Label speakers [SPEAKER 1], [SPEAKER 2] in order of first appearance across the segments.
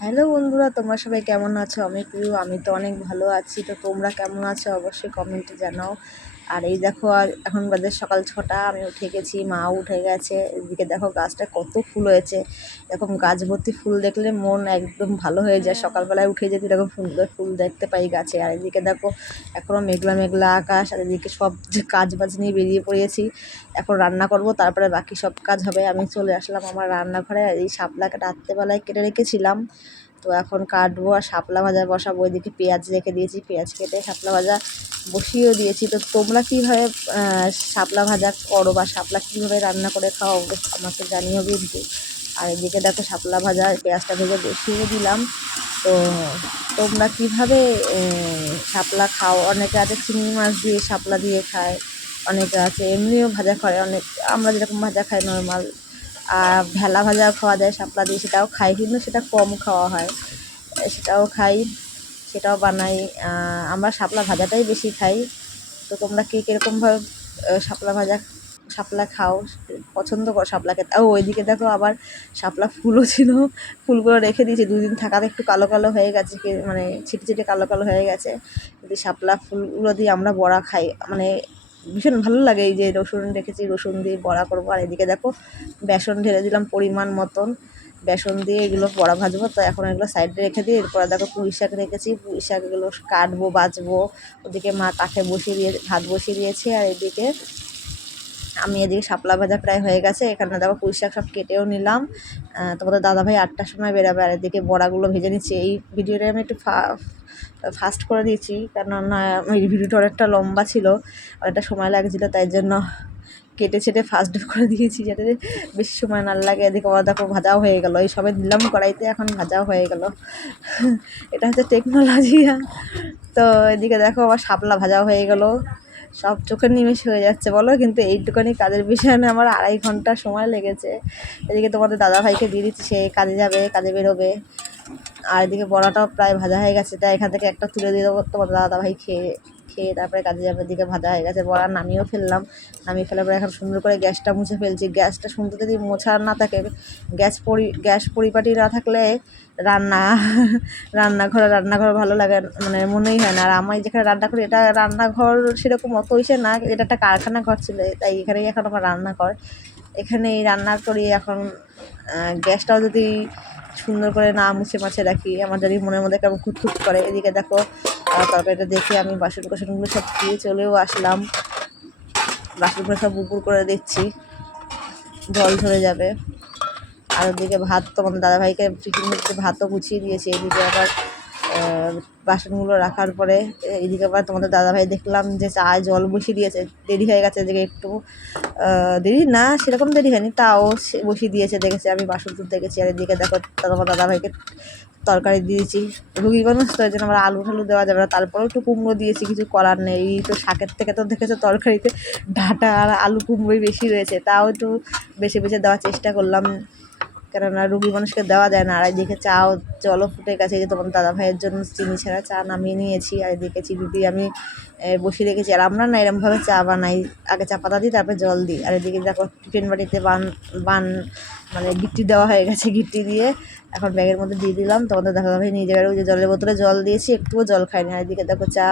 [SPEAKER 1] Hello বন্ধুরা, তোমরা সবাই কেমন আছো? আমি প্রিয়, আমি তো অনেক ভালো আছি। তো তোমরা কেমন আছো? অবশ্যই কমেন্টে জানাও। আর এই দেখো আর এখন বাজে সকাল ছটা আমি উঠে গেছি মা উঠে গেছে। এদিকে দেখো গাছটা কত ফুল হয়েছে। এরকম গাছ ভর্তি ফুল দেখলে মন একদম ভালো হয়ে যায়। সকালবেলায় উঠে যদি এরকম সুন্দর ফুল দেখতে পাই গাছে। আর এদিকে দেখো এখনও মেঘলা মেঘলা আকাশ আর এদিকে সব যে কাজ বাজ নিয়ে বেরিয়ে পড়েছি। এখন রান্না করব তারপরে বাকি সব কাজ হবে। আমি চলে আসলাম আমার রান্নাঘরে আর এই শাপলাকে রাত্রেবেলায় কেটে রেখেছিলাম। তো এখন কাটবো আর শাপলা ভাজা বসাবো। ওইদিকে পেঁয়াজ রেখে দিয়েছি। পেঁয়াজ কেটে শাপলা ভাজা বসিয়েও দিয়েছি। তো তোমরা কীভাবে শাপলা ভাজা করো বা শাপলা কীভাবে রান্না করে খাও আমাকে জানিও কিন্তু। আর এদিকে দেখো শাপলা ভাজা পেঁয়াজটা ভেজে বসিয়ে দিলাম। তো তোমরা কীভাবে শাপলা খাও? অনেকে আছে চিংড়ি মাছ দিয়ে শাপলা দিয়ে খায়, অনেকে আছে এমনিও ভাজা খায় অনেক, আমরা যেরকম ভাজা খাই নর্মাল আর ভেলা ভাজা খাওয়া যায় শাপলা দিয়ে, সেটাও খাই, কিন্তু সেটা কম খাওয়া হয়। সেটাও খাই। সেটাও বানাই। আমরা শাপলা ভাজাটাই বেশি খাই। তো তোমরা কে কীরকমভাবে শাপলা ভাজা, শাপলা খাও? পছন্দ করো শাপলা খেতে? ও, ওইদিকে দেখো আবার শাপলা ফুলও ছিল। ফুলগুলো রেখে দিয়েছি। দুদিন থাকাতে একটু কালো কালো হয়ে গেছে মানে ছিটে ছিটে কালো কালো হয়ে গেছে। যদি শাপলা ফুলগুলো দিয়ে আমরা বড়া খাই মানে ভীষণ ভালো লাগে এই যে রসুন রেখেছি, রসুন দিয়ে বড়া করব। আর এদিকে দেখো, বেসন ঢেলে দিলাম পরিমাণ মতন। বেসন দিয়ে এগুলো বড়া ভাজবো, তো এখন এগুলো সাইডে রেখে দিই। এরপরে দেখো পুঁই শাক রেখেছি। পুঁই শাক এগুলো কাটবো বাছবো ওদিকে মা কাঠে বসিয়ে দিয়ে, ভাত বসিয়ে দিয়েছে। আর এদিকে আমি এদিকে শাপলা ভাজা প্রায় হয়ে গেছে। এখানে দেখো পুঁই শাক সব কেটেও নিলাম। তোমাদের দাদাভাই আটটার সময় বেরোবে। আর এদিকে বড়াগুলো ভেজে নিচ্ছি। এই ভিডিওটা আমি একটু ফাস্ট করে দিয়েছি কেননা এই ভিডিওটা অনেকটা লম্বা ছিল। অনেকটা সময় লাগছিল, তাই জন্য কেটে ছেটে ফার্স্ট করে দিয়েছি যাতে বেশি সময় না লাগে। এদিকে আবার দেখো ভাজাও হয়ে গেলো। এই সবে দিলাম কড়াইতে, এখন ভাজাও হয়ে গেল। এটা হচ্ছে টেকনোলজি তো এদিকে দেখো আবার শাপলা ভাজাও হয়ে গেলো। সব চোখের নিমেষ হয়ে যাচ্ছে বলো, কিন্তু এইটুখানি কাজের বিষয়ে আমার আড়াই ঘণ্টা সময় লেগেছে। এদিকে তোমাদের দাদা ভাইকে দিয়ে দিচ্ছি, সে কাজে যাবে, কাজে বেরোবে। আর এদিকে বড়াটাও প্রায় ভাজা হয়ে গেছে, তাই এখান থেকে একটা তুলে দিয়ে দেবো তোমার দাদাভাই খেয়ে। খেয়ে তারপরে কাজে যাবে দিকে ভাজা হয়ে গেছে, বড়া নামিয়েও ফেললাম। নামিয়ে ফেলার পরে এখন সুন্দর করে গ্যাসটা মুছে ফেলছি। গ্যাসটা সুন্দর যদি মোছা না থাকে, গ্যাস পরি, গ্যাস পরিপাটি না থাকলে রান্না, রান্নাঘরে, রান্নাঘর ভালো লাগে মানে মনেই হয় না। আর আমি যেখানে রান্না করি, এটা রান্নাঘর সেরকম অত হয়েছে না, এটা একটা কারখানা ঘর ছিল, তাই এখানেই এখন আমার রান্নাঘর এখানেই রান্না করি, এখন গ্যাসটাও যদি সুন্দর করে না মুছে মাছে রাখি, আমার যদি মনের মধ্যে কেমন খুঁতখুত করে, এদিকে দেখো তরকারিটা দেখে আমি বাসন কোসনগুলো সব দিয়ে চলেও আসলাম। বাসনগুলো সব উপর করে দিচ্ছি জল ধরে যাবে। আর ওদিকে ভাত তো আমাদের দাদাভাইকে টিফিন দিতে ভাতও গুছিয়ে দিয়েছে। এদিকে আবার বাসনগুলো রাখার পরে, এদিকে আবার তোমাদের দাদাভাই দেখলাম যে চায় জল বসিয়ে দিয়েছে। দেরি হয়ে গেছে এদিকে একটু। দেরি না, সেরকম দেরি হয়নি, তাও সে বসিয়ে দিয়েছে, দেখেছে আমি বাসন তুলতে গেছি। আর এদিকে দেখো, তোমার দাদাভাইকে তরকারি দিয়েছি। রুগী মানুষ তো জন্য আমরা আলু ঠালু দেওয়া যাবে না। তারপরেও একটু কুমড়ো দিয়েছি, কিছু করার নেই। এই তো শাকের থেকে তো দেখেছ তরকারিতে ডাঁটা আর আলু কুমড়োই বেশি রয়েছে। তাও একটু বেছে বেছে দেওয়ার চেষ্টা করলাম। কেননা রুগী মানুষকে দেওয়া যায় না। আর এদিকে চাও জলও ফুটে গেছে যে তোমার দাদা ভাইয়ের জন্য চিনি ছাড়া চা নামিয়ে নিয়েছি। আর এদিকে দিয়ে আমি বসিয়ে রেখেছি। আর আমরা না এরমভাবে চা বানাই। আগে চা পাতা দিই, তারপরে জল দিই। আর এদিকে দেখো টিফিন বাটিতে বান বান মানে গিট্টি দেওয়া হয়ে গেছে গিট্টি দিয়ে। এখন ব্যাগের মধ্যে দিয়ে দিলাম। তোমাদের দেখা যাবে নিয়ে ওই যে জলের বোতলে জল দিয়েছি, একটুও জল খাইনি আর এদিকে দেখো চা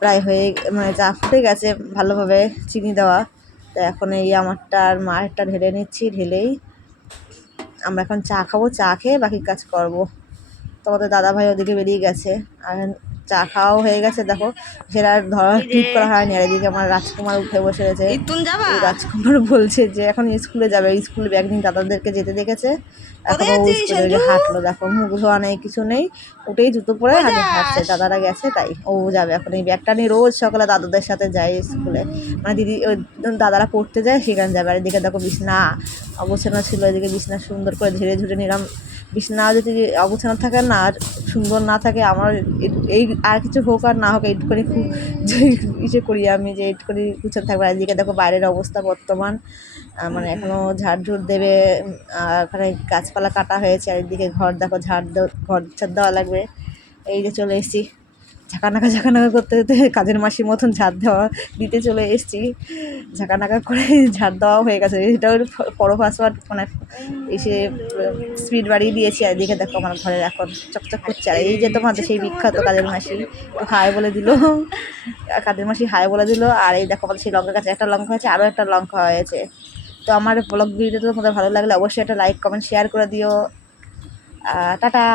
[SPEAKER 1] প্রায় হয়ে মানে চা ফুটে গেছে ভালোভাবে চিনি দেওয়া। তো এখন এই আমারটা আর মায়েরটা ঢেলে নিচ্ছি, ঢেলেই আমরা এখন চা খাব, চা খেয়ে বাকি কাজ করব। তোমাদের দাদাভাই ওদিকে বেরিয়ে গেছে। আর চা খাওয়াও হয়ে গেছে দেখো। সেটা ধরা ঠিক করা হয়নি। আর এদিকে আমার রাজকুমার উঠে বসে রয়েছে। রাজকুমার বলছে যে এখন স্কুলে যাবে। স্কুল ব্যাগ নিয়ে দাদাদেরকে যেতে দেখেছে। এখন ও স্কুলে হাঁটলো। দেখো মুখ ধোয়া নেই কিছু নেই। উঠেই জুতো পরে হাঁটে হাঁটছে। দাদারা গেছে তাই ও যাবে। এখন এই ব্যাগটা নিয়ে রোজ সকালে দাদাদের সাথে যায় স্কুলে। মানে দিদি দাদারা পড়তে যায় সেখানে যাবে। আর এদিকে দেখো বিছনা অবছানা ছিল। এদিকে বিছনা সুন্দর করে ধীরে ধীরে নিলাম। বিছনা যদি অবস্থান থাকে না আর সুন্দর না থাকে, আমার এই আর কিছু হোক আর না হোক এইটুখানি খুব ইসে করি আমি যে এইটুখানি গুছানো থাকবে। আর এদিকে দেখো বাইরের অবস্থা বর্তমান। মানে এখনও ঝাড়ঝুড় দেবে ওখানে গাছপালা কাটা হয়েছে। আর এদিকে ঘর দেখো, ঝাড় ঘর ঝাড় দেওয়া লাগবে। এই যে চলে এসেছি। ঝাঁকানাকা ঝাঁকানাকা করতে করতে কাজের মাসির মতন ঝাড় দেওয়া দিতে চলে এসেছি। ঝাঁকানাকা করে ঝাঁট দেওয়া হয়ে গেছে। এটাও বড়ো পাসওয়ার্ড মানে এসে স্পিড বাড়িয়ে দিয়েছি। আর এদিকে দেখো আমার ঘরের এখন চকচক করছে। আর এই যে তোমাদের সেই বিখ্যাত কাজের মাসি হাই বলে দিল। কাজের মাসি হাই বলে দিল। আর এই দেখো আমাদের সেই লঙ্কা গাছে একটা লঙ্কা হয়েছে, আরও একটা লঙ্কা হয়েছে। তো আমার ব্লগ ভিডিওটা তোমাদের ভালো লাগলে অবশ্যই একটা লাইক কমেন্ট শেয়ার করে দিও। টাটা!